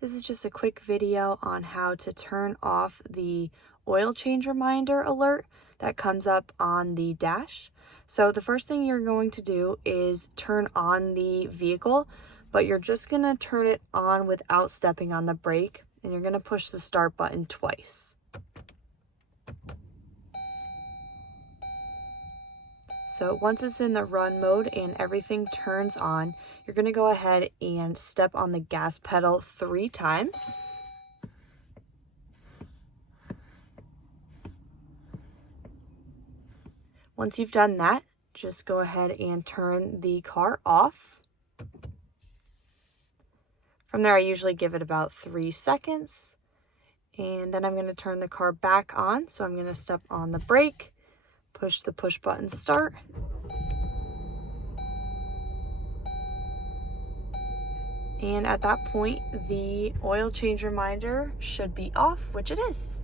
This is just a quick video on how to turn off the oil change reminder alert that comes up on the dash. So the first thing you're going to do is turn on the vehicle, but you're just going to turn it on without stepping on the brake, and you're going to push the start button twice. So once it's in the run mode and everything turns on, you're going to go ahead and step on the gas pedal 3 times. Once you've done that, just go ahead and turn the car off. From there, I usually give it about 3 seconds. And then I'm going to turn the car back on. So I'm going to step on the brake, push the push button start. And at that point, the oil change reminder should be off, which it is.